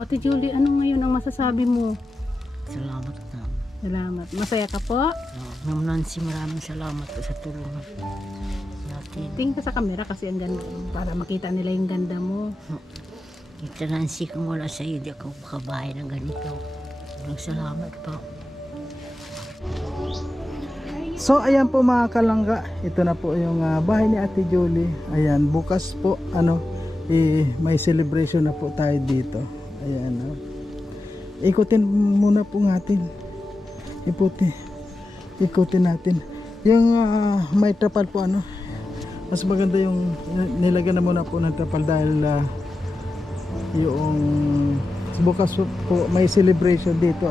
Ate Julie, ano ngayon ang masasabi mo? Salamat na. Salamat. Masaya ka po? Ma'am Nancy, maraming salamat po sa tulong natin. Tingin ka sa camera kasi ang ganda, para makita nila yung ganda mo. Ito Nancy, kung wala sa iyo, di ako makabahay ng ganito. Maraming salamat po. So ayan po mga kalangga, ito na po yung bahay ni Ate Julie. Ayan, bukas po may celebration na po tayo dito. Ayan. Ikutin muna po natin. Ikutin natin. Yung may trapal po mas maganda yung nilagyan na muna po ng trapal dahil yung bukas po may celebration dito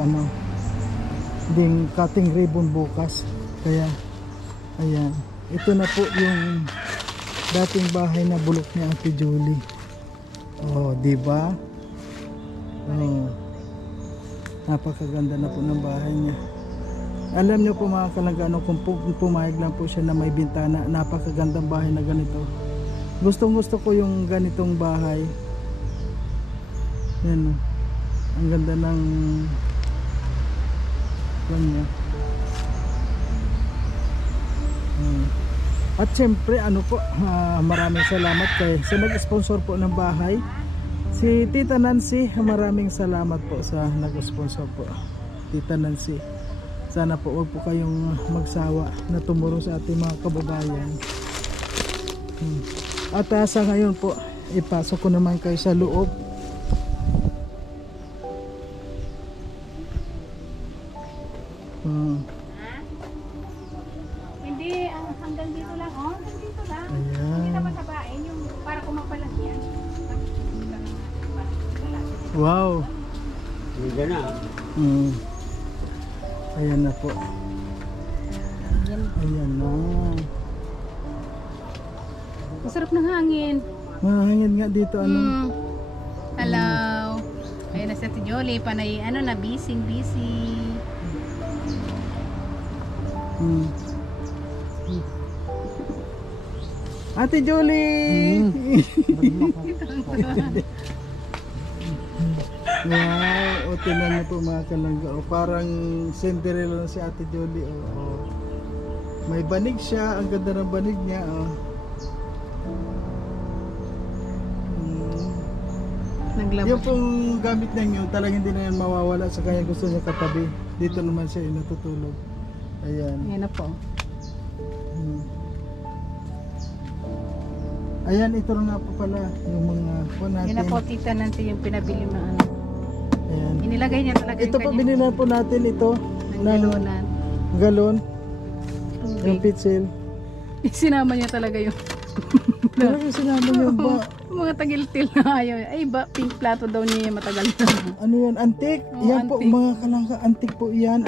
ding cutting ribbon bukas. Kaya ayan, ito na po yung dating bahay na bulok ni Ate Julie. Oh, di ba? Oh. Napakaganda na po ng bahay niya. Alam niyo po mga kalangga, kung pumayag lang po siya na may bintana, napakagandang bahay na ganito. Gustong gusto ko yung ganitong bahay. Yan, ang ganda ng niya. At syempre maraming salamat sa nag-sponsor po ng bahay, si Tita Nancy. Maraming salamat po sa nag-sponsor po, Tita Nancy. Sana po huwag po kayong magsawa na tumulong sa ating mga kababayan. At sa ngayon po, ipasok ko naman kayo sa loob. Hindi, hanggang dito lang. Oh, hanggang dito lang. Ayan. Hindi naman sabain yung para kumapalang yan. Wow. Hindi na. Ayan na po. Ayan na. Masarap ng hangin. Mahangin nga dito Hello. Ayun na si Ate Jolie, panay na busy. Ate Julie! Wow, tinan niyo po mga kalangga. Parang Cinderella na si Ate Julie. May banig siya, ang ganda ng banig niya. Yung pong gamit niya talagang hindi na yan mawawala sa kanya, gusto niya katabi. Dito naman siya natutulog. Ayan. Ayan na po. Ayan, ito na nga po pala yung mga natin. Yan na po, Tita Nancy, yung pinabili mo Ayan. Inilagay niya talaga Ito po, binili po natin ito ng galonan. Galon. Yung pitsil. Sinama niya talaga yung Talagang sinama niyo ba? mga tagiltil na ayaw. Ay ba, pink plato daw niya matagal na. Ano yan? Antik? Oo, Yan po, antique. mga kalangga. Antik po yan.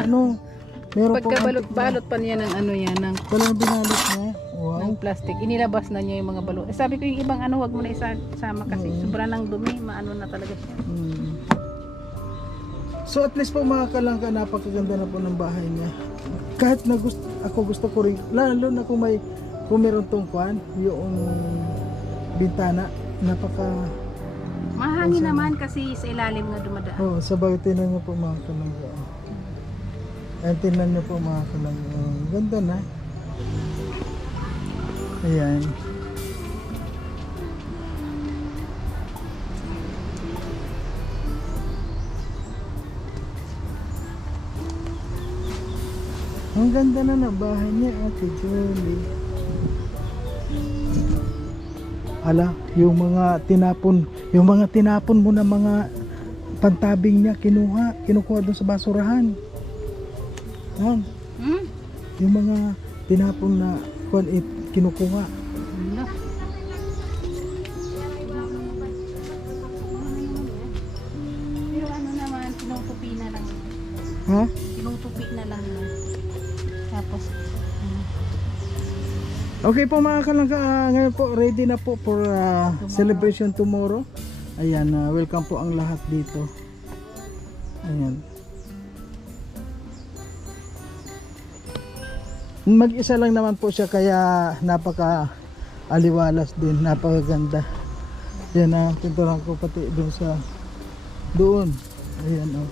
Meron po Pagkabalot-balot pa niya ng ng Talagang binalot niya. Wow. ng plastic. Inilabas na niya yung mga balot. Sabi ko yung ibang wag mo na isama kasi sobra ng dumi, maano na talaga siya. So at least po mga kalangga, napakaganda na po ng bahay niya. Kahit na gusto ko rin, lalo na kung meron tong yung bintana, Mahangin naman kasi sa ilalim nga dumadaan. sa bagay, tinan niyo po mga kalangga. Ayan, tinan niyo po mga kalangga. Ganda na. Ayan. Ang ganda na bahay niya, Ate Julie. Ala, yung mga tinapon mo na mga pantabing niya, kinukuha doon sa basurahan. Yung mga tinapon na kinukuha. Pero naman, tinutupi na lang. Ha? Tinutupi na lang. Tapos, Okay po mga kalangga, ngayon po ready na po for celebration tomorrow. Ayan, welcome po ang lahat dito. Ayan. Mag-isa lang naman po siya kaya napaka aliwalas din, napakaganda. Yan na, pinturan ko pati doon sa Doon. Ayan oh.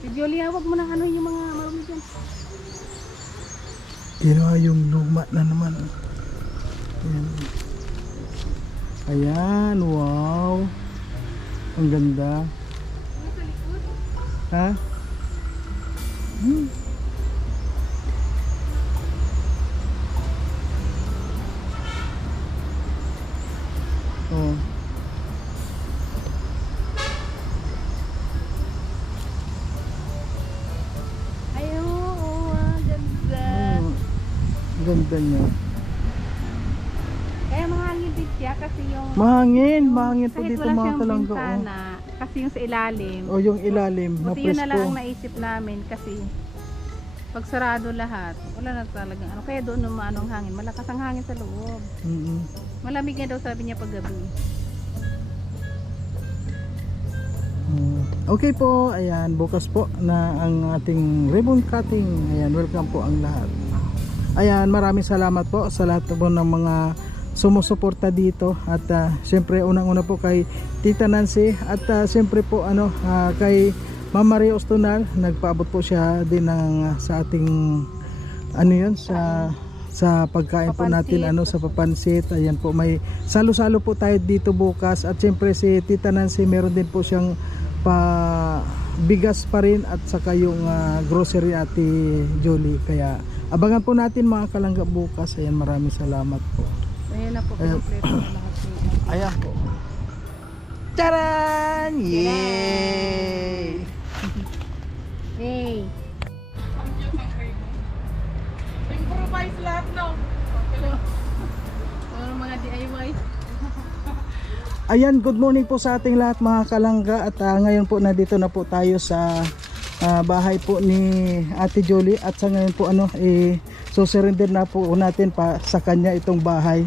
Si Julia, wag mo nang ano yung mga marumi dyan. Ginawa yung luma na naman. Ayan. Ayan, wow. Ang ganda. Ha? Oh. Ay, oo, ang ganda. Ang ganda niya. Kaya mahangin din siya kasi yung... Mahangin po kahit dito wala mga siyang kalangga. Oh. bintana, kasi yung sa ilalim. O yung ilalim na Buti yun na lang ang presko. naisip namin kasi pag sarado lahat, wala na talagang ano. Kaya doon naman ang hangin. Malakas ang hangin sa loob. Mm-mm. Malamig nga daw sabi niya pag gabi. Okay po, ayan, bukas po na ang ating ribbon cutting. Ayan, welcome po ang lahat. Ayan, maraming salamat po sa lahat po ng mga sumusuporta dito. At siyempre unang-una po kay Tita Nancy. At siyempre po kay Mama Maria Ostonal. Nagpaabot po siya din ng, sa ating ano yun, sa pagkain po natin, sa papansit. Ayan po, may salo-salo po tayo dito bukas. At siyempre si Tita Nancy, meron din po siyang bigas pa rin at saka yung grocery Ate Jolie. Kaya abangan po natin mga kalangga bukas. Ayan, maraming salamat po. Ayan na po, kompleto na lahat. Ayan po. Taran! Yay! Hey! Improvise lahat, no? Ano mga DIY? Ayan, good morning po sa ating lahat mga kalangga. At ngayon po nandito na po tayo sa bahay po ni Ate Jolie. At sa ngayon po so surrender na po natin pa sa kanya itong bahay.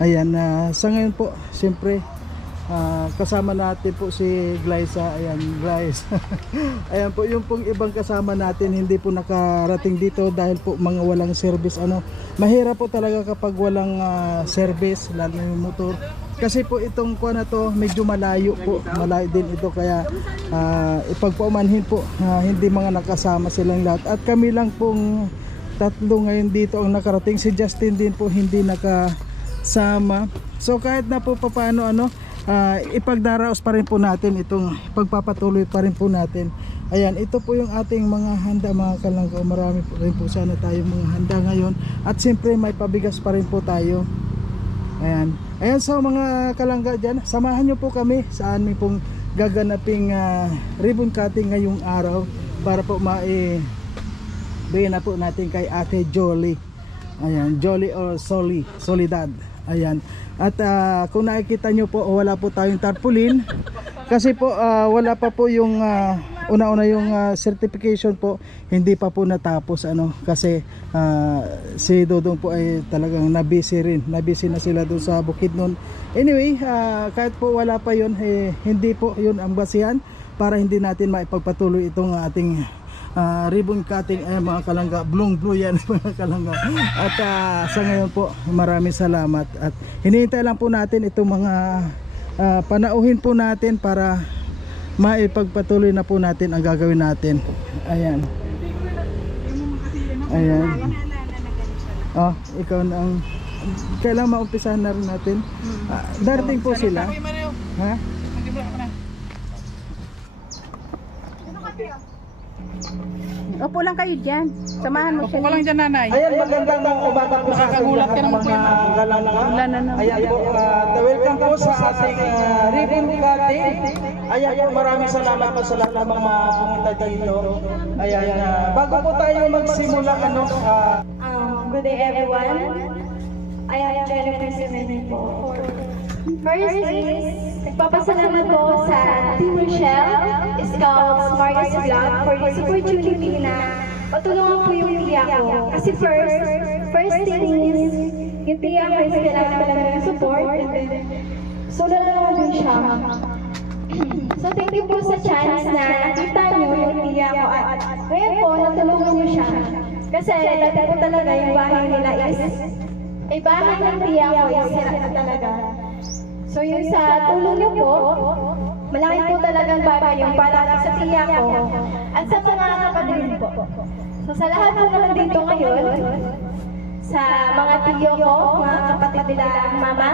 Ayan, sa ngayon po siyempre kasama natin po si Glyza. Ayan, Glyza. Ayan po, yung pong ibang kasama natin hindi po nakarating dito dahil po mga walang service. Mahirap po talaga kapag walang service, lalo yung motor. Kasi po itong kuha na to medyo malayo po, malayo din ito, kaya ipagpaumanhin po hindi mga nakasama silang lahat. At kami lang pong tatlo ngayon dito ang nakarating. Si Justin din po hindi nakasama. So kahit na po paano ipagdaraos pa rin po natin itong pagpapatuloy pa rin po natin. Ayan, ito po yung ating mga handa mga kalangga. Marami po rin po sana tayong mga handa ngayon. At siyempre may pabigas pa rin po tayo. Ayan. Ayan, so mga kalangga dyan, samahan nyo po kami sa aming pong gaganaping ribbon cutting ngayong araw para po bigyan na po natin kay Ate Jolie. Ayan, Jolie or Solidad. Ayan. At kung nakikita nyo po, wala po tayong tarpaulin kasi po wala pa po yung una-una yung certification po, hindi pa po natapos kasi si Dodong po ay talagang nabisi na sila doon sa Bukidnon. Anyway, kahit po wala pa yun, hindi po yun ang basihan para hindi natin maipagpatuloy itong ating ribbon cutting. Mga kalangga, blue yan mga kalangga. At sa ngayon po, maraming salamat at hinihintay lang po natin itong mga panauhin po natin para maipagpatuloy na po natin ang gagawin natin. Ayan. Ayan. Oh, ikaw na ang kailangan maumpisahan na rin natin. Darating po sila. Ha? Opo lang kayo dyan. Samahan mo siya. Opo ka lang dyan, nanay. Ayan, magandang umaga po sa Nakakagulat ka naman po yung mga kalangga. Wala na naman. Ayan po, welcome po sa ating ribbon cutting. Ayan po, maraming salamat po sa lahat ng mga pumunta dito. Ayan, bago po tayo magsimula, Good day everyone. I am Jennifer Simenon po. First is, nagpapasalamat po sa Team Rochelle, Scouts, Marius Vlog for this opportunity na patulungan po yung tiya ko. Kasi first thing is, yung tiya ko is kailangan talaga ng support. So, nalalaman din siya. So, thank you po sa chance na nakita niyo yung tiya ko at ngayon po, natulungan niyo siya. Kasi dati po talaga yung bahay nila is, bahay ng tiya ko is sira na talaga. So yung sa tulong niyo po, Malaki po talagang bagay yung para sa tiya ko at sa mga kapatid po. So sa lahat po naman dito ngayon, sa mga tiyo ko, mga kapatid nila mama,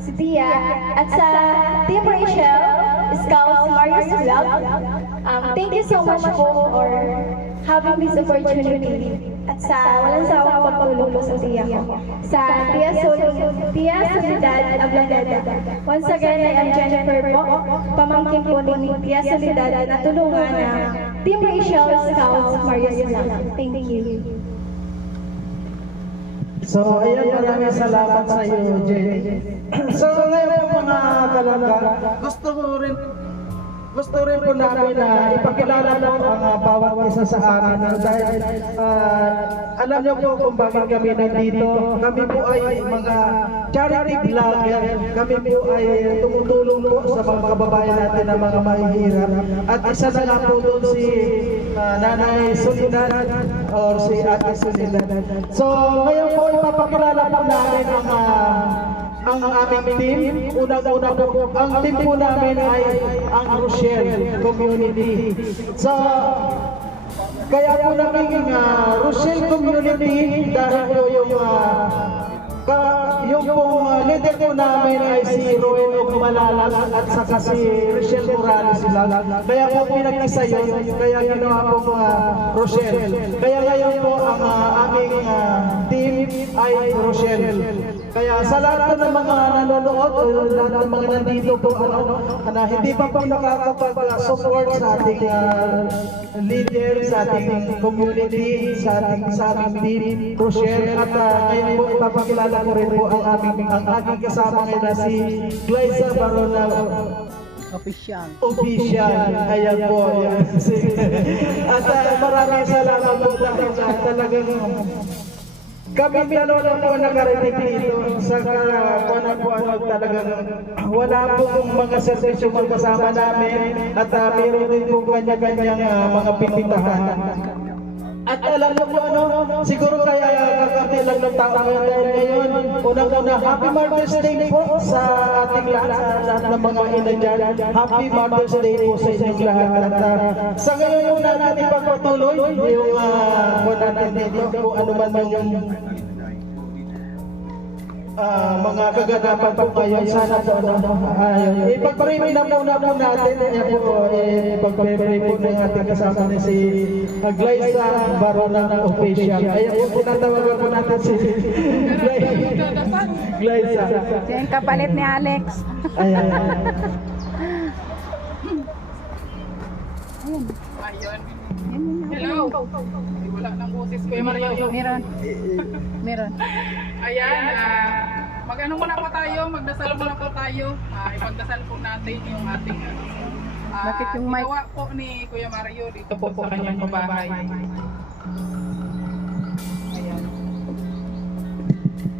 si Tia, at sa Team Rachel, Scouts Marius Vlog, thank you so much po for having this opportunity at sa walang sawang pagtulong po sa tiya ko. Sa Tia Soledad Ablaneda. Once again, I am Jennifer po, pamangkin po ni Tia Soledad na tulungan na Team Rachel, Scouts Marius Vlog. Thank you. So, ayan, maraming salamat sa iyo, Jay. So, ngayon po mga kalangga, gusto rin po namin na ipakilala po ang bawat isa sa amin dahil alam niyo po kung bakit kami nandito. Kami po ay mga charity vlogger. Kami po ay tumutulong po sa mga kababayan natin na mga mahihirap. At isa na nga po doon si Nanay Soledad or si Ate Soledad. So ngayon po ipapakilala po namin ang aming team. Unang-una po, ang team po namin ay ang Rochelle Community. So, kaya po naging Rochelle Community dahil po yung pong leader po namin ay si Roel Ogmalalas at saka si Rochelle Morales sila. Kaya po pinag-isa yun, kaya ginawa po Rochelle. Kaya ngayon po ang aming team ay Rochelle. Kaya sa lahat ng mga nanonood o lahat ng mga nandito po na hindi pa po nakakapag-support sa ating leader, sa ating community, sa aming team, Rochelle, at ngayon po ipapakilala ko rin po ang aking kasama ngayon na si Glyza Barona Official. Ayan po. At maraming salamat po dahil talagang kami dalawa po nakarating dito sa talagang wala pong mga servisyo magkasama namin at mayroon din po kanya-kanyang mga pipintahan. At alam mo po siguro kaya kakati lang ng tao dahil ngayon, unang-una, Happy Mother's Day po sa ating lahat ng mga ina dyan. Happy Mother's Day po sa inyong lahat. At sa ngayon yung natin ipagpatuloy, yung natin dito, kung ano man yung mga kaganapan po ngayon. Sana po ipag-pray na muna po natin. Ipag-pray po ng ating kasama ni si Glyza Barona Official. Ayan po, pinatawagan po natin si Glyza. Siya yung kapalit ni Alex. Ayan. Ayun. Hello. Wala nang boses ko. Maria. Meron. Ayan. Mag-ano muna po tayo. Magdasal muna po tayo. Ipagdasal po natin yung ating Bakit yung mic? ginawa po ni Kuya Mario dito po sa kanyang bahay. Ayan.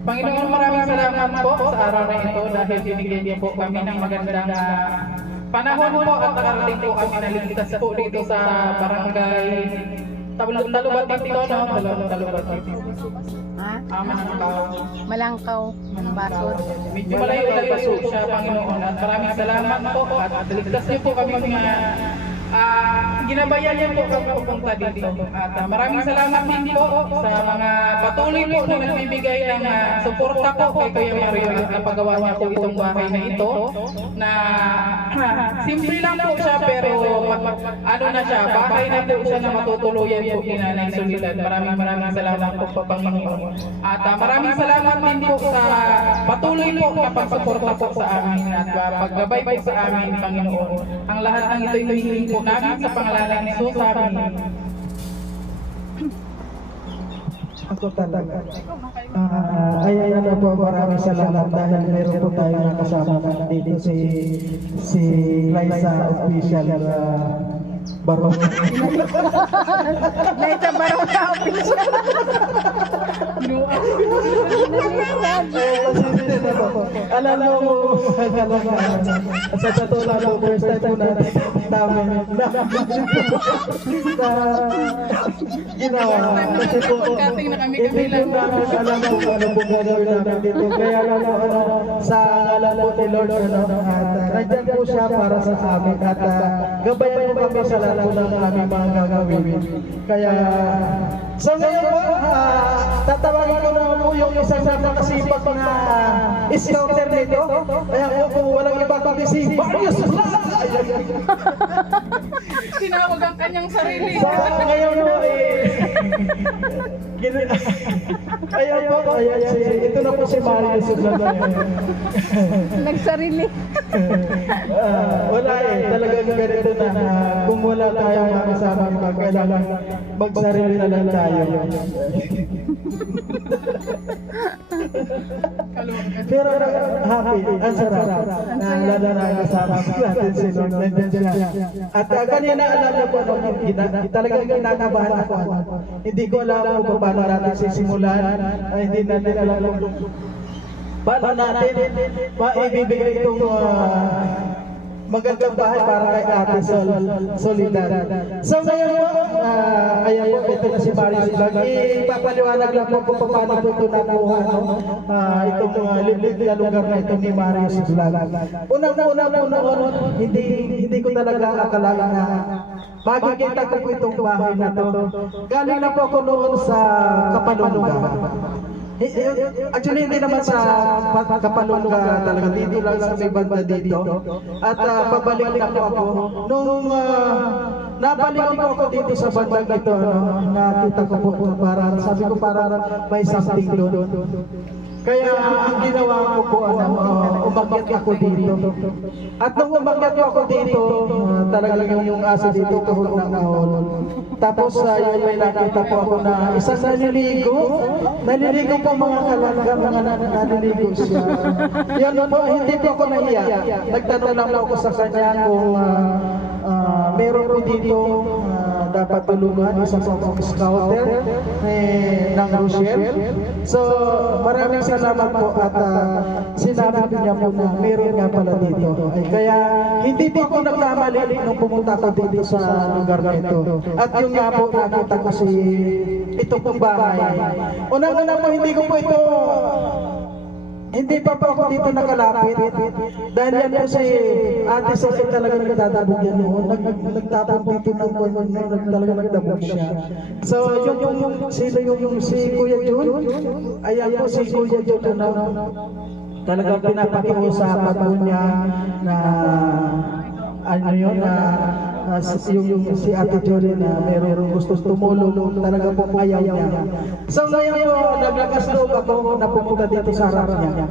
Panginoon, maraming salamat po sa araw na ito dahil binigyan niyo po kami ng magandang panahon po at nakarating po kami naligtas po dito sa barangay Talubat dito, no? Talubat dito. Ha? Malangkaw. Basod. Medyo malayo siya, Panginoon. At maraming salamat po at ligtas niyo po kami mga ginabayan niyo po kami pupunta dito. At maraming salamat din po sa mga patuloy po na nagbibigay ng suporta po kay Kuya Mario at napagawa niya po itong bahay na ito na simple lang po siya pero ano na siya, bahay na po siya na matutuluyan po ni Nanay Soledad. Maraming salamat po Panginoon. At maraming salamat din po sa patuloy po na pagsuporta po sa amin at paggabay po sa amin, Panginoon. Ang lahat ng ito'y hinihiling po namin sa pangalan ni Jesus, amin. Ako talaga. Ayan na po, maraming salamat dahil meron po tayo nakasama dito si Glyza Official Barona. Glyza Barona Official. Alala mo, sa totoo lang po, first time po natin namin na ginawa. Kasi po, Pagkating na kami hindi lang. po namin alam po ano po gagawin namin dito. Kaya lang po, sa ngalan po ni Lord, at nandyan po siya para sa amin. At gabayan po kami sa lahat po ng aming mga gagawin. Kaya, so ngayon po, tatawagin ko na po yung isang napakasipag na scouter nito. Kaya kung walang iba kundi si Marius Blas. Tinawag ang kanyang sarili. So ngayon po, ayan po, ito na po si Marius Blas. Nagsarili. Wala talagang ganito na kung wala tayong makasama, kailangan magsarili na lang tayo. Pero happy, ang sarap. Lalo na kasama natin si Lord. Nandiyan siya. At kanina alam niyo po, talagang kinakabahan ako. Hindi ko alam kung paano natin sisimulan. Hindi natin alam kung paano natin maibibigay itong magandang bahay para kay Ate Soledad. So ngayon po, ayan po, ito na si Marius Vlog. Ipapaliwanag lang po kung paano po ito nakuha, itong liblib na lugar na ito ni Marius Vlog. Unang-una po noon, hindi ko talaga akalain na makikita ko po itong bahay na to. Galing na po ako noon sa Kapalungga. Actually, hindi naman sa Kapalungga talaga. Dito lang sa may banda dito. At pabalik na po ako. Nung nabalikan po ako dito sa bandang ito, nakita ko po parang, sabi ko parang may something doon. Kaya ang ginawa ko po, umakyat ako dito. At nung umakyat ako dito, talagang yung aso dito kahol ng kahol. Tapos yun may nakita po ako na isang naliligo. Naliligo po mga kalangga, mga naliligo siya. Yan po, hindi po ako nahiya. Nagtanong lang ako sa kanya kung meron po dito dapat tulungan, isang scouter ng Rochelle. So maraming salamat po at sinabi niya po na meron nga pala dito. Kaya hindi po ako nagkamali nung pumunta ko dito sa lugar na ito. At yung nga po nakita ko si ito pong bahay. Unang-una po hindi ko po ito hindi pa po ako dito nakalapit. Dahil yan po si Ate Soledad talaga nagdadabog yan noon. Nagtapon dito ng buwan talaga nagdabog siya. So yung si Kuya Jun, ayan po si Kuya Jun na talagang pinapakiusapan po niya na ano yun na yung si Ate Jolie na meron gusto tumulong talaga po ayaw niya. So ngayon po, naglakas loob ako na pumunta dito sa harap niya.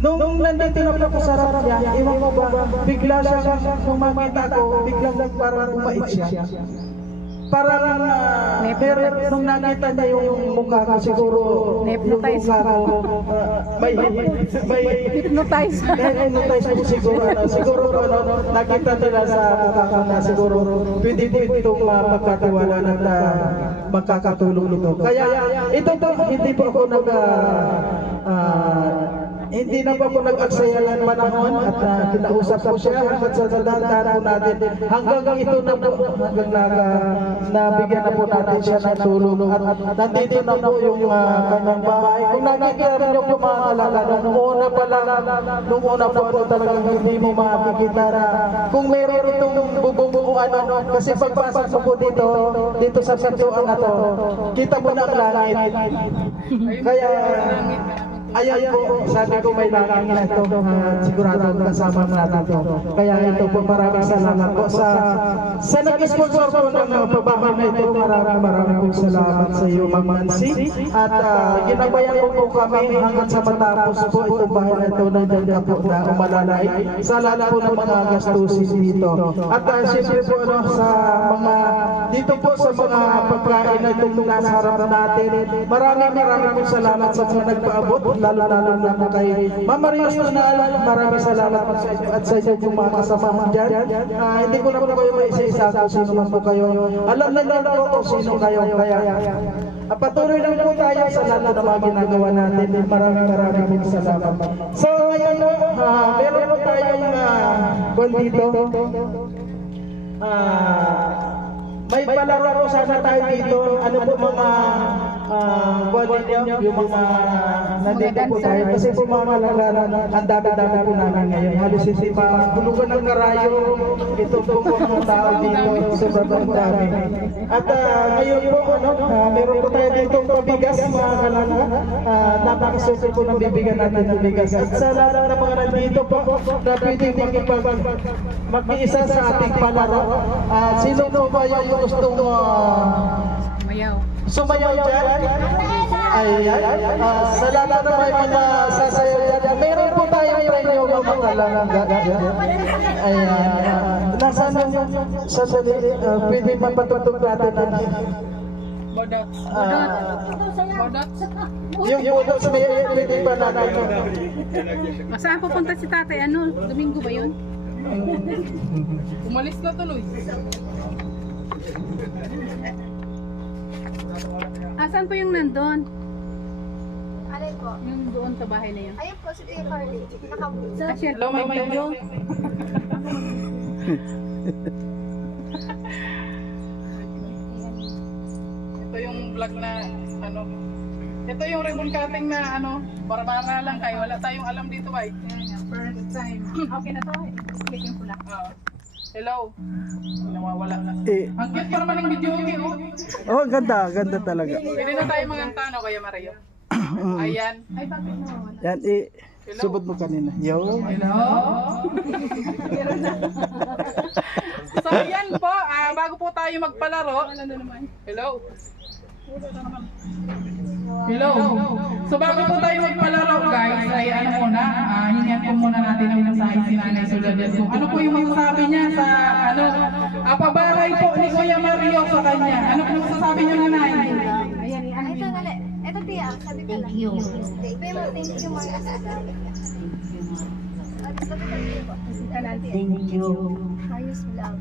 Nung nandito na po ako sa harap niya, iwan ko ba, bigla siya, nung makita ko, biglang parang umait siya. Parang pero nung nakita niya yung mukha ko siguro yung mukha ko may Hypnotize. hypnotize ko siguro nakita nila sa mukha ko na siguro pwede itong magkatiwala at magkakatulong nito. Kaya ito to hindi po ako hindi na po ako nag-aksaya ng panahon at kinausap ko siya hanggang sa dahan po natin hanggang ito na po hanggang nabigyan na po natin siya ng tulong at nandito na po yung kanyang bahay. Kung nakikita niyo po mga kalaka, nung una pa po talagang hindi mo makikita na kung meron itong bububuan kasi pagpasok mo po dito sa pintuan na to, kita mo na ang langit. Kaya ayan po, sabi ko may langit na ito, sigurado kasama natin ito. Kaya ito po, maraming salamat po sa nag-sponsor po ng pabahay na ito. Maraming po salamat sa iyo, Ma'am Nancy. At ginabayan po kami hanggang sa matapos po itong bahay na ito na dyan ka po na umalalay sa lahat po ng mga gastusin dito. At siyempre po sa mga dito po sa mga pagkain na itong nasa harap natin, maraming po salamat sa mga nagpaabot. lalo-lalo na po kay Mama Rios Tunal, maraming salamat po sa inyo at sa inyo po mga kasamahan dyan. Hindi ko na po kayo may isa-isa kung sino man po kayo. Alam na lang po kung sino kayo. Kaya patuloy lang po tayo sa lahat na mga ginagawa natin. Maraming po salamat. So ngayon meron po tayong kwan dito. May palaro po sana tayo dito. Ano po mga kwan ninyo, yung mga nandito po tayo. Kasi po mga kalanggaran, ang dami-dami po namin ngayon. Halos hindi pa bulugan ng karayo. Ito po mga tao dito. Sobrang dami. At ngayon po, meron po tayo dito pabigas mga kalanggaran. Napakasusi po ng bibigyan natin ng bigas. At sa lahat ng mga nandito po, na pwedeng mag-iisa sa ating palaro. Sino po ba yung gustong Mayaw. sumayaw dyan? Ayan. Sa lahat na may mga sasayaw dyan, meron po tayong premyo mga kalangga dyan. Ayan. Nasaan yung sandali? Pwede mapatutog natin ang Bodot. Bodot. yung budot sa may pwede pa natin. Saan pupunta si tatay? Ano? Domingo ba yun? Umalis na tuloy. Asan po yung nandun? Alay po. Yung doon sa bahay na yun. Ayun po, si Tia Carly. Nakabusa. Kasi Hello, may video. Ito yung vlog na ano. Ito yung ribbon cutting na ano, bara-bara lang kayo. Wala tayong alam dito ba? first time. Okay na to. Clicking ko lang. Hello. Nawawala na. Eh, Ang cute pa naman ng video oh. oh, ganda talaga. Pwede na tayo maganta no, Kuya Mario. Ayan. Ay, bakit no? Yan, subot mo kanina. Yo. Hello. So ayan po, bago po tayo magpalaro. Hello. Hello. So bago po tayo magpalaro guys, ay ano muna, hingan po muna natin ang mensahe si Nanay Soledad. So ano po yung masasabi niya sa ano, pabahay po ni Kuya Mario sa kanya. Ano po yung masasabi niyo Nanay? Ayan, Ay, ito nali. Ito Tia, sabi ko lang. Thank you. Thank you mga kasama. Thank you. Marius Vlog.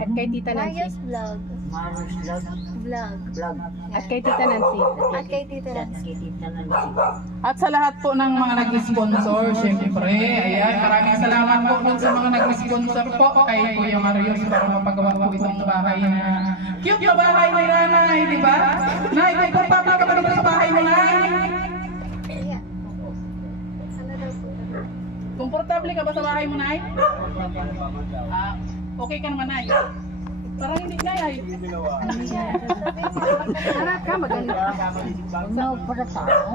At kay Tita Nancy. Marius Vlog. Maros Vlog. Vlog. Vlog. At kay Tita Nancy. At kay Tita Nancy. Kay Tita Nancy. At sa lahat po ng mga nag-sponsor, syempre, ayan, maraming salamat po dun sa mga nag-sponsor po kay Kuya Marius para mapagawa po itong bahay na cute na bahay ni Nanay, di ba? Nay, komportable ka ba dito sa bahay mo, Nay? Yeah. Ano daw po? Komportable ka ba sa bahay mo, Nay? Okay ka naman, Nay? Parang hindi, Nay, ay. Harap ka, magaling. No, para tao.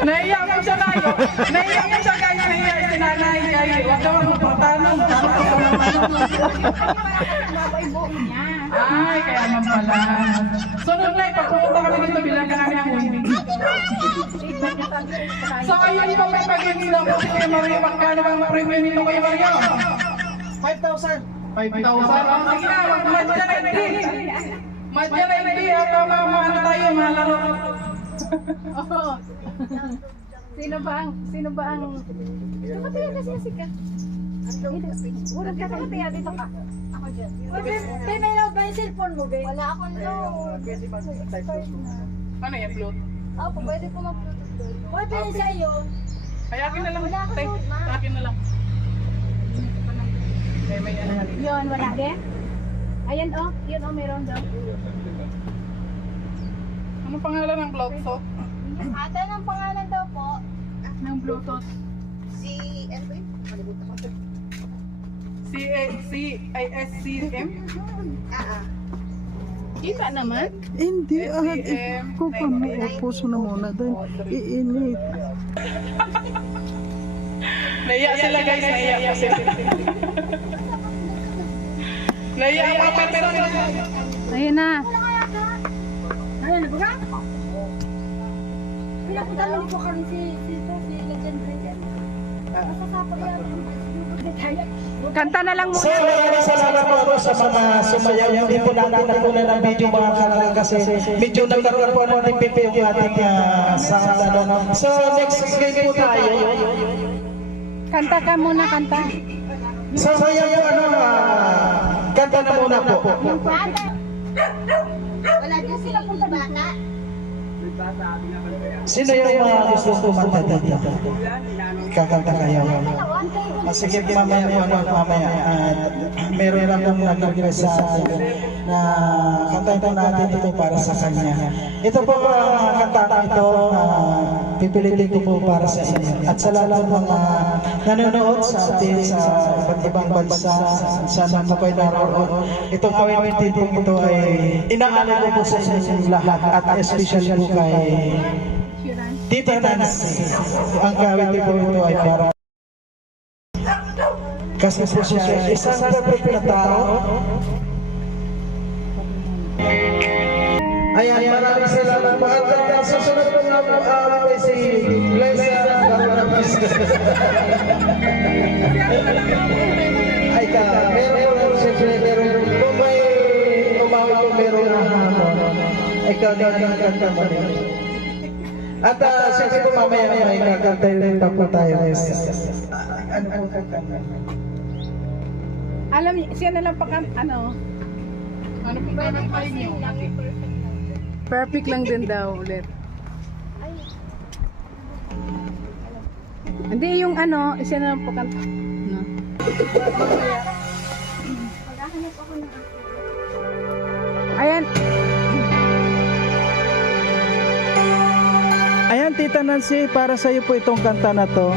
Naiiyak mo siya, Nay. Naiiyak mo siya, guys. Naiiyak si Nanay, guys. Huwag ka magpatanong. Ay, kaya naman pala. Sunod na, pagpupunta kami dito, bilang ka namin ang winning. So, ayun po, may pag-ibig lang po si Kuya Mario. Magkano ang premium nito, Kuya Mario? 5,000. 5,000. Sige na, madya na hindi. Madya na hindi. At ano tayo, malaro. Oo. Sino ba ang Ito Tia kasi si Ka. Urang ka sa Tia, dito ka. Ako dyan. May load ba yung cellphone mo, babe? Wala akong load. Ano yan, float? Opo, pwede po mag-bluetooth doon. Pwede sa iyo. Kaya akin na lang. Tay, sa akin na lang. May ano na rin. Yun, wala din? Ayan oh, yun oh, meron daw. Anong pangalan ng cloud soap? Ate, ang pangalan daw po? Ng Bluetooth. Si, ano ba yun? Malimutan ko. CISCM? Kita naman. Hindi, SCM, kung puso na muna dahil iinit. Naiyak sila guys, naiyak pa sila. Naiyak pa pa pero Ayun na. Ayan, nabaga? Pinapunta mo ko kami si Legend Legend. Masasapa yan. Kanta na lang So, muna. maraming salamat po sa mga sumayaw. Hindi po natin nakunan ng video mga kalalang kasi medyo nagkaroon po ng pipi yung ating sound. Ano. So, next game po tayo. Kanta ka muna, kanta. So, kaya po kanta na muna po. Wala din sila kung bata. Sino yung mga gusto kumanta dito? Kakanta kayo. Sige, mamaya po, mamaya. Meron lang kong nag-request sa akin na kantahin po natin ito para sa kanya. Ito po kanta ito, pipilitin ko po para sa inyo. At sa lahat ng mga nanonood sa atin sa iba't ibang bansa, sana po kayo naroon. Itong kawitin po ito ay inaalay ko po sa inyong lahat at especially po kay Tita Nancy. Ang kawitin po ito ay para kasi po siya isang perfect na tao. Ayan, maraming salamat po. At susunod po nga po ay si Gleisa Barnabas. Ay ka, meron po lang siyempre, meron. Kung may umawi po meron na hamon, ikaw na kanta mo rin. At siyempre po mamaya may kakantay rin pa po tayo. Ano po kanta mo? Alam niyo, siya na lang ano. Ano po ba ang kain niyo? Perfect lang din daw ulit. Hindi yung ano, siya na lang pakanta. No. Ayan. Ayan, Tita Nancy, para sa iyo po itong kanta na to.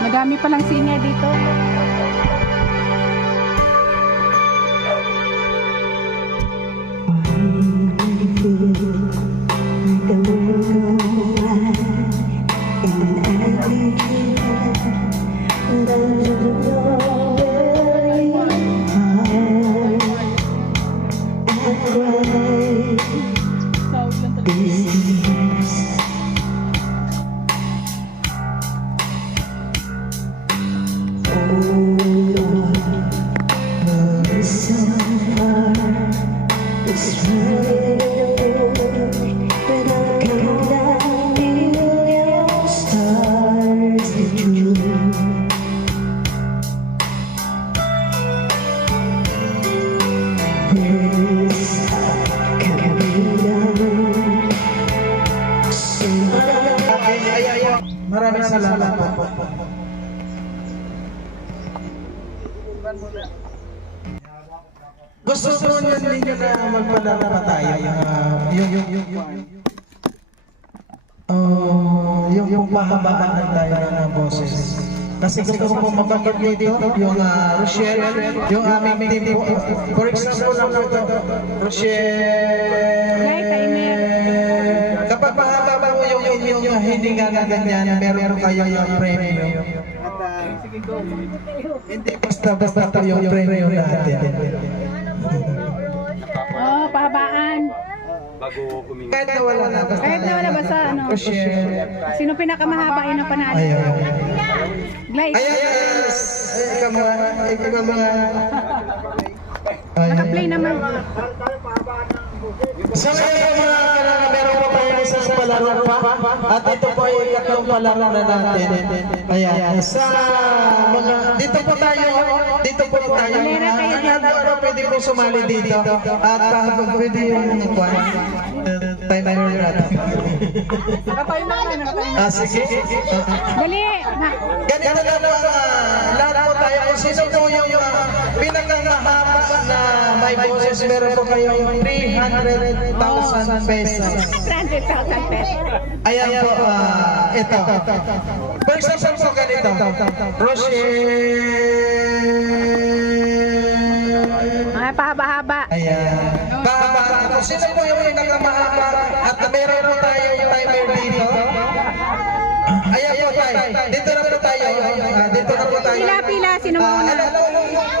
Madami palang singer dito. Maraming salamat po. Gusto po ninyo na magpalaro pa tayo yung pahabaan ng tayo ng boses. Kasi gusto ko po mabanggit dito yung Rochelle, yung aming team po. For example lang po ito, Rochelle. Kapag mahaba po yung inyong hininga na ganyan, meron kayo yung premium. Hindi basta-basta ito yung premium natin. Oh, pahabaan. Kahit na wala na. Kahit na wala basta ano. Sino pinakamahaba yun ang panalo? Ayaw. Glide. Ikaw mga. Naka-play naman. So ngayon mga kailangan meron po tayo isang palaro pa. At ito po ay ikatlong palaro na natin. Ayan. Sa mga, dito po tayo. Ano pwede po sumali dito. At pwede yung timer natin. Sige. Dali. Ganito na lang, lahat po tayo. Kung sino po yung pinakamahaba na may boses, meron po kayong 300,000 pesos. 300,000 pesos. Ayan po, ito. For example po ganito, Rochelle. Ay, pahaba-haba. Ayan. Bahaba. Kung sino po yung pinakamahaba at meron po tayo yung timer dito. Ayan po tayo. Dito na po tayo. Pila-pila, sino mauna?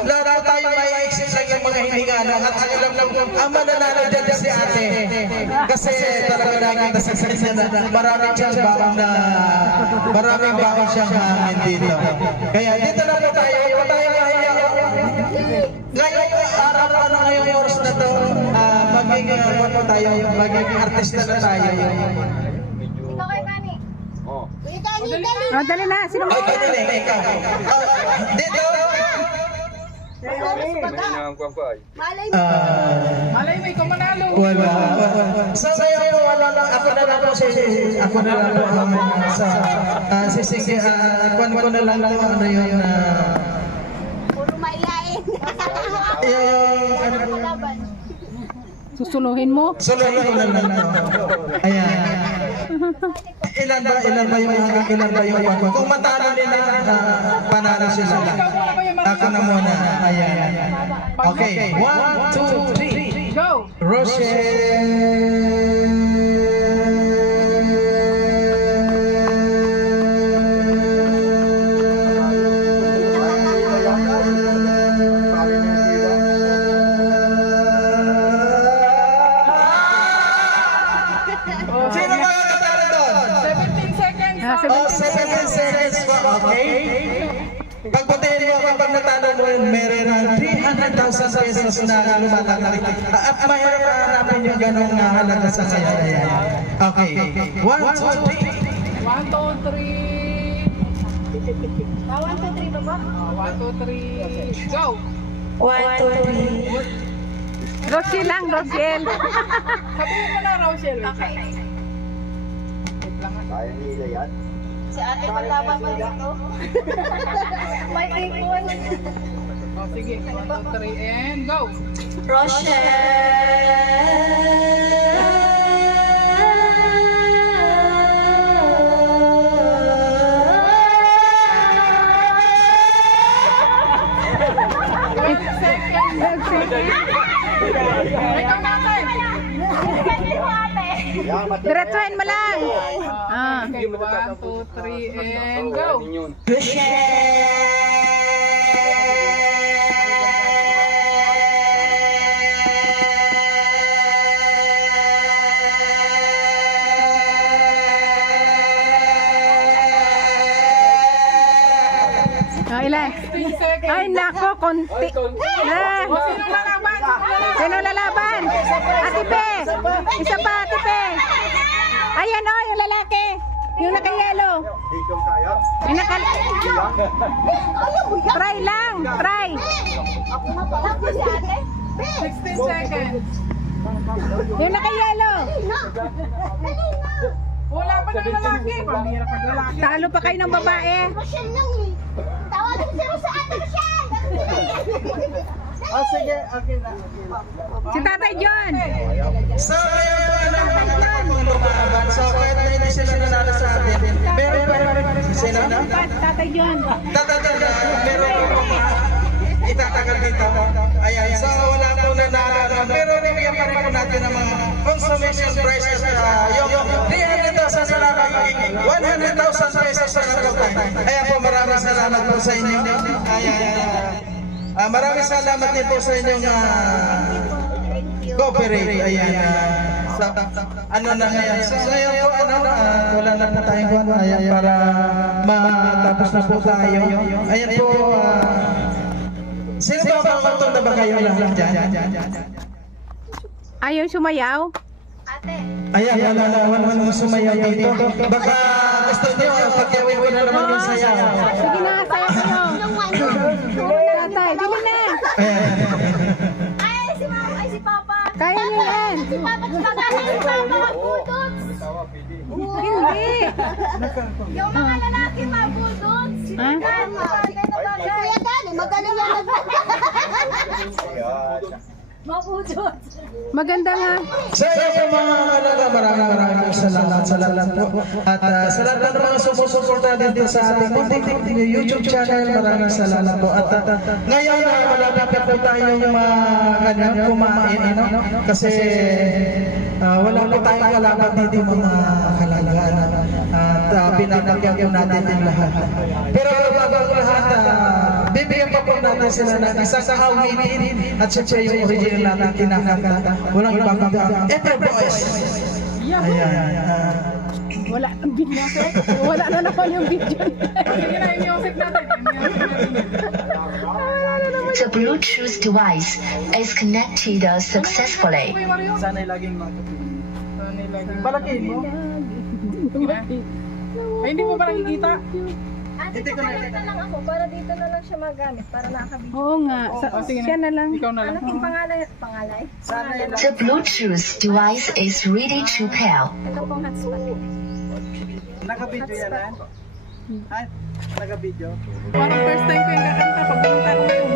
Lahat tayo may exit lang yung mga hininga. At ano lang ang mananalo dyan si ate. Kasi talaga nakikita sa kanya na maraming baon siyang hangin dito. Kaya dito na po tayo. Huwag tayo mahiya. Ngayong araw na ngayong oras na to, magiging artista na tayo. Ikaw kay Manny. Oh, dali na. Sino mo? Ay, kanina, ikaw. Dito. Malay mo, ikaw manalo. Wala. So ngayon po, wala lang. Ako na lang po kuwan ko na lang ano yun na Puro mayayain. yung ano po. Susuluhin mo? Suluhin ko na lang to. Ayan. Ilan ba yung kuwan ko? Kung matalo nila, panalo sila. Ako na muna. Ayan. Okay. 1, 2, 3. Go! Sino ba yung katalo doon? 17 seconds. Ah, Oh, 7 seconds po, okay? Pagputihin mo kapag natalo mo yun, meron ng 300,000 pesos na lumatatarik. At mahirap hanapin yung ganong halaga sa kaya. Okay, 1, 2, 3. 1, 2, 3. 1, 2, 3 ba ba? 1, 2, 3. Go! 1, 2, 3. Rochelle lang, Rochelle. Sabihin mo na, Rochelle. Okay. Wait lang ha. Si ate matapang pa dito. May ipon. Oh, sige. 1, 2, 3, and go! Ikaw natin! Diretsuhin mo lang. Ah. Okay, 1, 2, 3, and go! Ah, ilan? 16 seconds. Ay, nako, konti. Ah. O, sino lalaban? Sino lalaban? Ate Pe. Isa pa, Ate Pe. Ayan o, yung lalaki. Yung naka-yellow. Yung naka... Try lang, try. 16 seconds. Yung naka-yellow. Wala pa ng lalaki. Pambira pag lalaki. Talo pa kayo ng babae. Rochelle lang eh. Tawagin si Rochelle. Ate Rochelle! Oh, sige, okay na. Si Tatay John. So, ngayon po, alam mo mga lumaban. So, kahit na hindi sila nanalo sa atin, meron pa rin. Sino? Tatay John. Tatagal na, meron po itatagal dito. Ayan, so wala po nanalo. Pero bigyan pa rin po natin ng mga consummation prices. Yung 300,000 sa labang, 100,000 pesos sa karagatan. Ayan po, maraming salamat po sa inyo. Ayan. Maraming salamat din po sa inyong cooperate. Ayan. Ano na ngayon? So ngayon po, wala na po tayong buwan. Ayan, para matapos na po tayo. Ayan po, sino ba ang matong na ba kayo lahat dyan? Ayaw sumayaw? Ate. Ayan, wala sumayaw dito. Baka gusto nyo, pagkawin ko na naman yung sayaw. Sige na, sayaw kayo. Tatay, dito na. Ayan. Ay, si Mama, ay si Papa. Kaya niyo yan. Si Papa, si Papa, si Papa, bulldogs. Hindi. Yung mga lalaki, mga bulldogs. Ha? Tama. Si Kuya Dani, magaling yan. Mga bulldogs. Maganda nga. So yun po mga kalaga, maraming salamat sa lahat po. At sa lahat ng mga sumusuporta dito sa ating munting YouTube channel, maraming salamat po. At ngayon, malapit po tayong kumain, kasi wala po tayong kalaban dito mga kalaga. At pinapagyan po natin din lahat. Pero bago ang lahat, bibigyan pa po natin sila ng isang awitin at siyempre yung original natin kinakanta. Walang ibang kanta. Ever Boys. Ayan. Wala ang video, sir. Wala na naman yung video. Sige na, yung music natin. The Bluetooth device is connected successfully. Sana'y laging Palakihin mo. Ay, hindi mo ba nakikita? Ate, dito lang ako para dito na lang siya magamit para nakakabigay. Oo nga. Siya na lang. Ikaw na lang. Ano pong pangalan? The Bluetooth device is ready to pair. Ito pong hotspot. Naka-video yan, ha? Ha? Naka-video? Parang first time ko yung kakanta pag pumunta ko ngayon.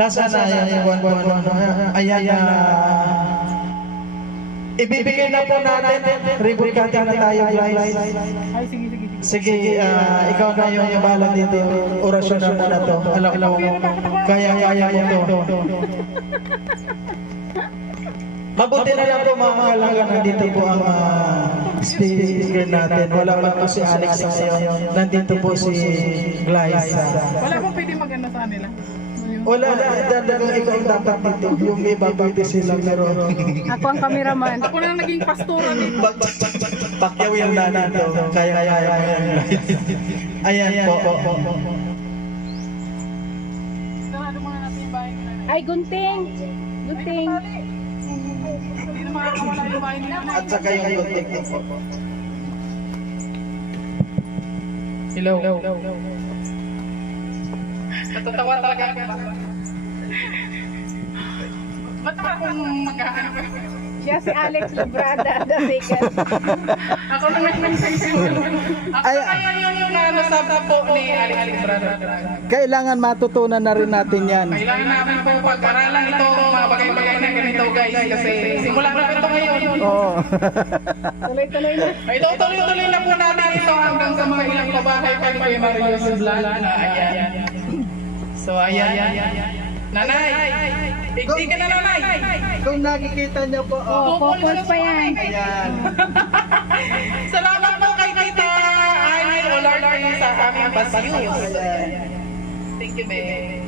Nasa na yung buwan-buwan. Ayan, ibibigay na po natin. Ribbon cutting na tayo, guys. Ay, sige. Sige, ikaw na yung bahala dito. Orasyon na muna to. Alam mo, kaya mo to. Mabuti na lang po mga kalaga, nandito po ang speaker natin. Wala pa po si Alex ngayon. Nandito po si Glyza. Wala bang pwede maganda sa kanila? Wala, dadagang ikaw ang dapat dito. Yung iba pwede sila meron. Ako ang cameraman. Ako na naging pastora dito. Pakyawin na dito. Kaya. Ayan po. Sarado muna natin yung bahay nila. Ay, gunting. Gunting. Hindi na makakawala yung bahay nila. At saka yung gunting po. Hello. Natatawa talaga ako. Ba't naman akong magkakaano? Siya si Alex Librada, the second. Ako na nag-message yung ako na yung nasabi po ni Alex Brother. Kailangan matutunan na rin natin yan. Kailangan namin po pag-aralan ito mga bagay-bagay na ganito guys kasi simula na ito ngayon. Oo. Tuloy-tuloy na. Ay, tuloy-tuloy na po natin ito hanggang sa mga ilang pabahay pa ni Mario Vlog na ayan. So ayan. Nanay! Tigdi ka na nanay! Kung nakikita niyo po, Focus pa yan. ayan. Salamat po kay Tita Anil Olarte sa aming pasyus. Thank you, babe.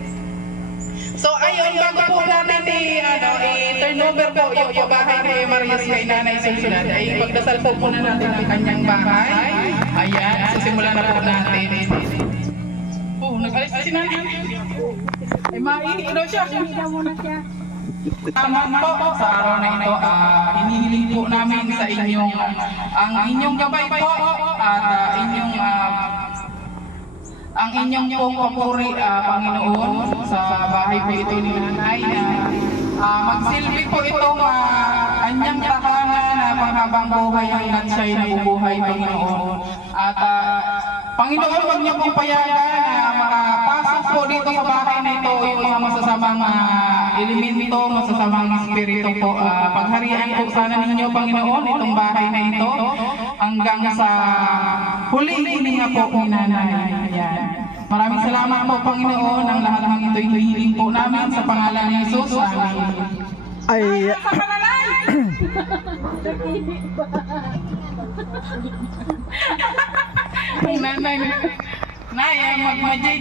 So ayun, bago po natin i-turn over po yung pabahay ni Marius kay Nanay Susunod, ay pagdasal po muna natin ang kanyang bahay. Ayan, so simulan na po natin. Oh, nag-alis si Nanay. Ay, maiilaw siya. Higa muna siya. Tama po sa araw na ito, hinihiling po namin sa inyong ang inyong gabay po at ang inyong pong papuri, Panginoon, sa bahay po ito ni Nanay na magsilbi po itong anyang tahanan na panghabang buhay ang siya'y nabubuhay, Panginoon. At Panginoon, huwag niyo pong payagan na makapasok po dito sa bahay na ito yung mga masasamang elemento, masasamang espiritu po. Pagharian po sana ninyo, Panginoon, itong bahay na ito hanggang sa huling hininga po ni Nanay. Ayan. Maraming salamat po, Panginoon. Ang lahat ng ito hinihiling po namin sa pangalan ni Jesus. Amen. Ay, Sa panalay! Nanay, mag-majay,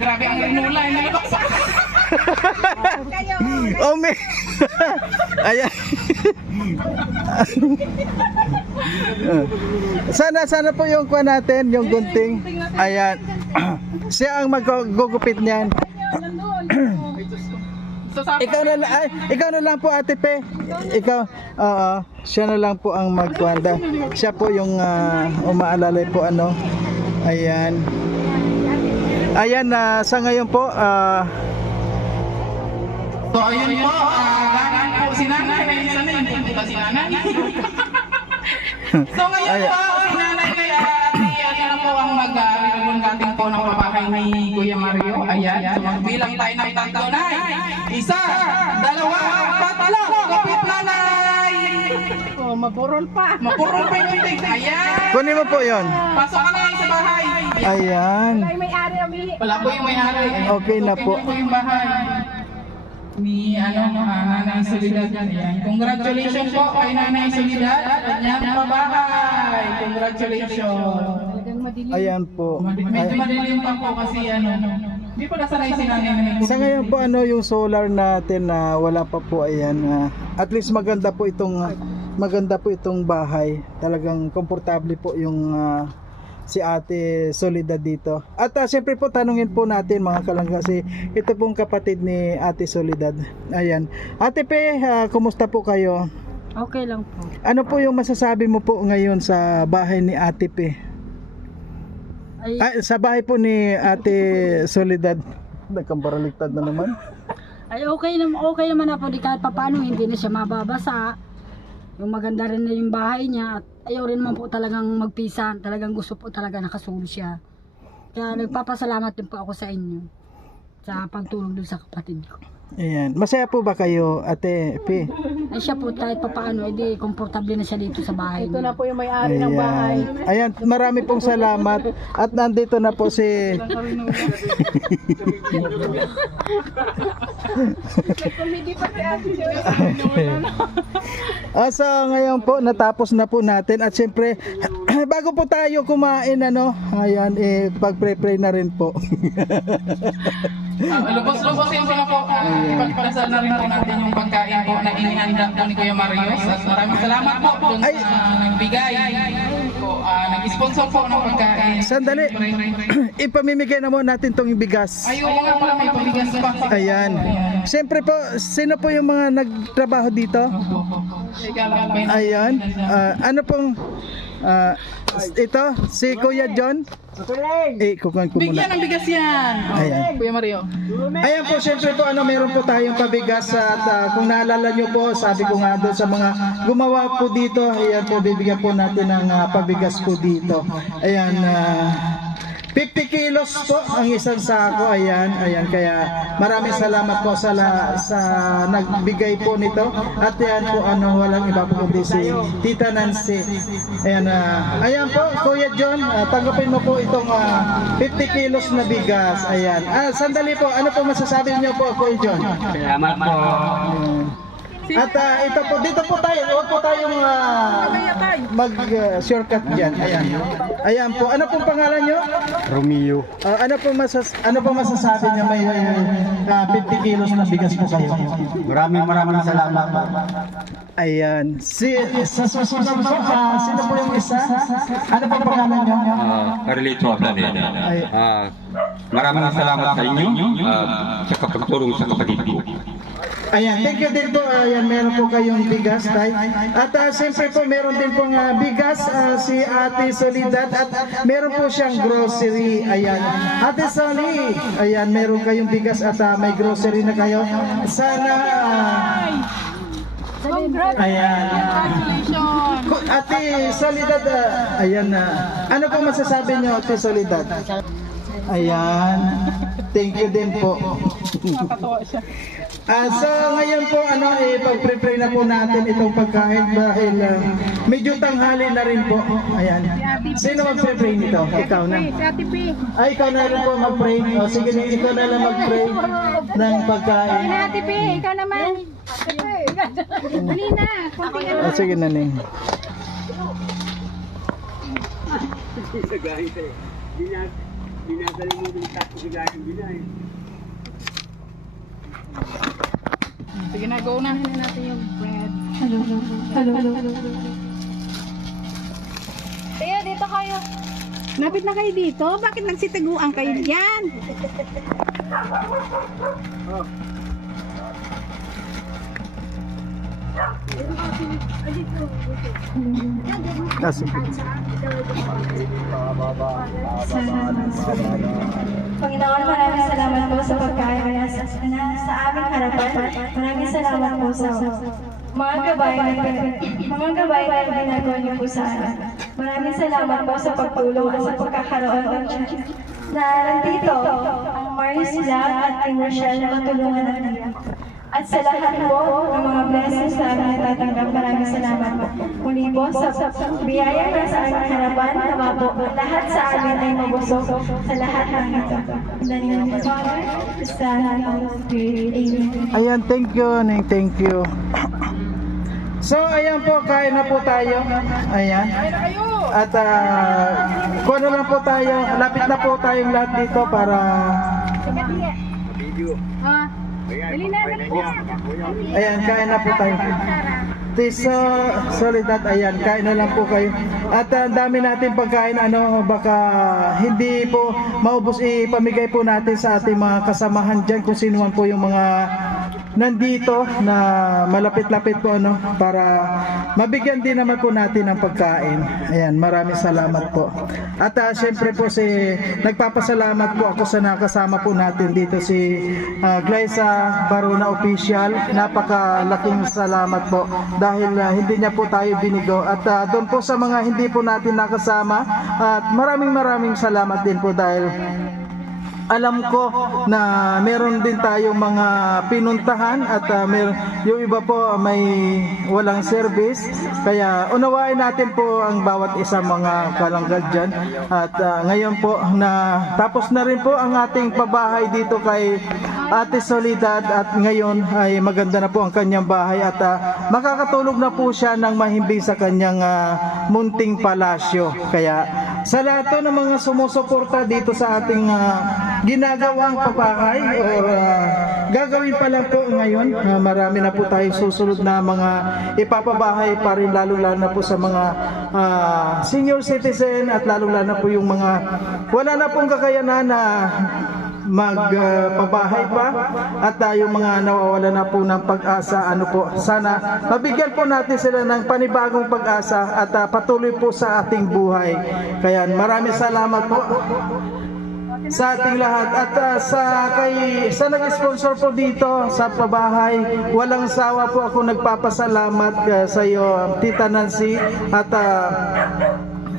grabe ang rinula, nilabas sa oh me. Ayan. Sana po yung kuha natin, yung gunting. Ayan. Siya ang magugupit niyan. Ikaw na lang po, Ate Pe. Ikaw, oo, siya na lang po ang magkuhanda. Siya po yung umaalalay po ano. Ayan. Ayan, sa ngayon po, So ayun po, galing po si nanay, naiisa na yung punta si nanay. So ngayon po, si nanay na po ang mag-ribon-cutting po ng pabahay ni Kuya Mario. Ayan, so magbilang tayo ng tatlo, nay. Isa, dalawa, tatlo, kapit nanay. Oh, mapurol pa. Mapurol pa yung ting. Ayan, kunin mo po yon. pasok ka na sa bahay. Ayan. Ay, may ari ami. Wala po yung may-ari. Okay na po. Okay yung bahay ni Nanay Soledad. Ayan. Congratulations po kay Nanay Soledad. Kanyang pabahay. Congratulations. Ayan po. Medyo madilim pa po kasi hindi po nasanay si Nanay na may Sa ngayon po, yung solar natin na wala pa po, ayan. At least maganda po itong bahay. Talagang komportable po yung si Ate Soledad dito. At siyempre po tanungin po natin mga kalangga, kasi ito pong kapatid ni Ate Soledad. Ayan. Ate Pe, kumusta po kayo? Okay lang po. Ano po yung masasabi mo po ngayon sa bahay ni Ate Pe? Sa bahay po ni Ate Soledad. Nagkamparaliktad na naman. Ay okay naman na po, di kahit papaano hindi na siya mababasa. Yung maganda rin na yung bahay niya at ayaw rin naman po talagang magpisan. Talagang gusto po talaga nakasulo siya. Kaya nagpapasalamat din po ako sa inyo sa pagtulong dun sa kapatid ko. Ayan. Masaya po ba kayo, Ate P? Ay siya po kahit papaano, edi komportable na siya dito sa bahay Ito na niya. po yung may-ari ng bahay. Ayan, marami pong salamat. At nandito na po si... Comedy pa si Ate. So ngayon po, natapos na po natin. At syempre, bago po tayo kumain, ayan, pag-pray na rin po. Lubos-lubosin ko na po. Ipagpasal na rin po natin yung pagkain po na inihanda po ni Kuya Mario. At maraming salamat po dun sa nagbigay po, nag-sponsor po ng pagkain. Sandali, ipamimigay na muna natin tong bigas. Ay, oo nga pala, may pabigas pa. Ayan. Siyempre po, sino po yung mga nagtrabaho dito? Ayan. Ano pong... ito, si Kuya John. Kukuhan ko muna. Bigyan ng bigas yan. Ayan. Kuya Mario. Ayan po, syempre po, meron po tayong pabigas at kung naalala nyo po, sabi ko nga doon sa mga gumawa po dito, ayan po, bibigyan po natin ng pabigas po dito. Ayan, 50 kilos po ang isang sako. Ayan, kaya maraming salamat po sa nagbigay po nito. At yan po, walang iba po kundi si Tita Nancy. Ayan, ayan po, Kuya John, tanggapin mo po itong 50 kilos na bigas. Ayan, sandali po, ano po masasabi niyo po, Kuya John? Salamat po. At ito po, dito po tayo, huwag po tayong mag-shortcut dyan. Ayan po, ano pong pangalan nyo? Romeo. Ano pong masasabi niyo, may 50 kilos na bigas po kayo? Maraming salamat po. Ayan, sa susunod po, sino po yung isa? Ano pong pangalan nyo? Carlito Ablaneda. Maraming salamat sa inyo sa kapagtulong sa kapatid ko. Ayan, thank you din po. Ayan, meron po kayong bigas, tay. At siyempre po, meron din pong bigas si Ate Soledad at meron po siyang grocery. Ayan, Ate Soli, ayan, meron kayong bigas at may grocery na kayo. Sana, ayan. Ate Soledad, ayan na. Ano po masasabi niyo, Ate Soledad? Ayan, thank you din po. So ngayon po pag-prepare na po natin itong pagkain dahil medyo tanghali na rin po. Ayan. Sino mag-prepare nito? Ikaw na. Si Ate P. Ay, ikaw na rin po mag-pray. O sige, ikaw na lang mag-pray ng pagkain. Si Ate P, ikaw naman. Dali na. Konti ka na. Sige na ning. Sige na, go na. Natin yung bread. Tiyo, dito kayo. Lapit na kayo dito. Bakit nagsitaguan kayo dyan? Sige. Panginoon, maraming salamat po sa pagkain na sa aming harapan. Maraming salamat po sa mga gabay na ginagawa niyo po sa amin. Maraming salamat po sa pagtulong at sa pagkakaroon ng chance na nandito ang Maris Lab at Team Rochelle na matulungan natin. At sa lahat po ng mga blessings na aming natatanggap, maraming salamat po. Muli po sa biyaya na sa aming harapan, nawa po lahat sa amin ay mabusog sa lahat ng ito. In the name of the Father, the Son, and the Holy Spirit. Amen. Ayan, thank you, Neng, thank you. So, ayan po, kain na po tayo. Ayan. At kuha na lang po tayo, lapit na po tayong lahat dito para... Ayan, kain na po tayo. Tiso, Soledad, ayan, kain na lang po kayo. At ang dami natin pagkain, baka hindi po maubos, ipamigay po natin sa ating mga kasamahan dyan kung sino man po yung mga nandito na malapit-lapit po para mabigyan din naman po natin ng pagkain. Ayan, maraming salamat po. At syempre po nagpapasalamat po ako sa nakasama po natin dito si Glyza Barona Official. Napakalaking salamat po dahil hindi niya po tayo binigo. At doon po sa mga hindi po natin nakasama, at maraming salamat din po dahil alam ko na meron din tayong mga pinuntahan at yung iba po may walang service, kaya unawain natin po ang bawat isa mga kalanggal dyan. At ngayon po na tapos na rin po ang ating pabahay dito kay Ate Soledad, at ngayon ay maganda na po ang kanyang bahay at makakatulog na po siya ng mahimbing sa kanyang munting palasyo. Kaya sa lahat po ng mga sumusuporta dito sa ating ginagawang pabahay or gagawin pa lang po ngayon, marami na po tayong susunod na mga ipapabahay pa rin, lalo na po sa mga senior citizen at lalo na po yung mga wala na pong kakayanan na magpabahay pa at yung mga nawawala na po ng pag-asa, sana mabigyan po natin sila ng panibagong pag-asa at patuloy po sa ating buhay. Kaya maraming salamat po sa ating lahat at sa nag-sponsor po dito sa pabahay. Walang sawa po ako nagpapasalamat sa iyo, Tita Nancy, at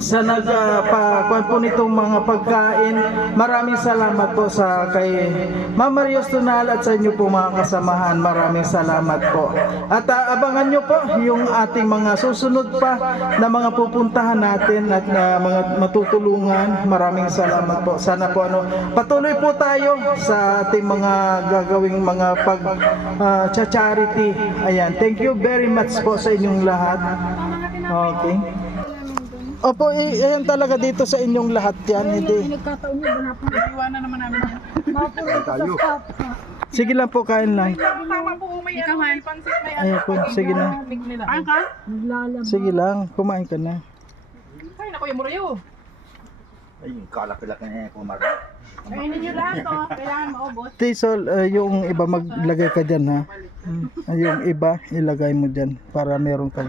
sa nagpakuan po nitong mga pagkain. Maraming salamat po kay Mama Rios Tunal at sa inyo po mga kasamahan. Maraming salamat po. At abangan nyo po yung ating mga susunod pa na mga pupuntahan natin at mga matutulungan. Maraming salamat po. Sana po patuloy po tayo sa ating mga gagawing mga charity. Ayan, thank you very much po sa inyong lahat. Okay. Opo, ayan talaga dito sa inyong lahat yan. Hindi. Nagkataon nyo ba na po? Iwanan naman namin yan. Sige lang po, kain lang. Tama po, may pansit na yan. Ayan po, sige na. Kain ka? Sige lang, kumain ka na. Kain na, Kuya Murayo. Ayun, kalak-kalak na kumara. Kainin nyo lahat to, kailangan maubos. Tisol, yung iba maglagay ka dyan ha. Yung iba, ilagay mo dyan para meron kang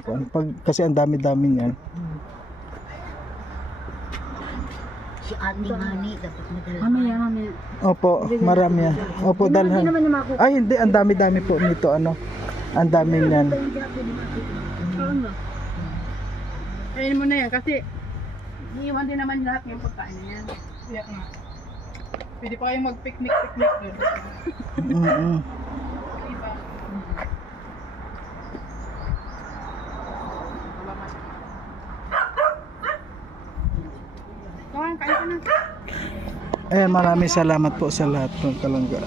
kasi ang dami-dami yan. Si Ate Mani dapat madala. Mamaya. Opo, marami yan. Opo, dalhan. Ay, hindi, ang dami-dami po nito, ang dami niyan. Kainin mo na yan kasi iiwan din naman lahat yung pagkain na yan. Kaya nga. Pwede pa kayong mag-picnic doon. Maraming salamat po sa lahat ng kalangga.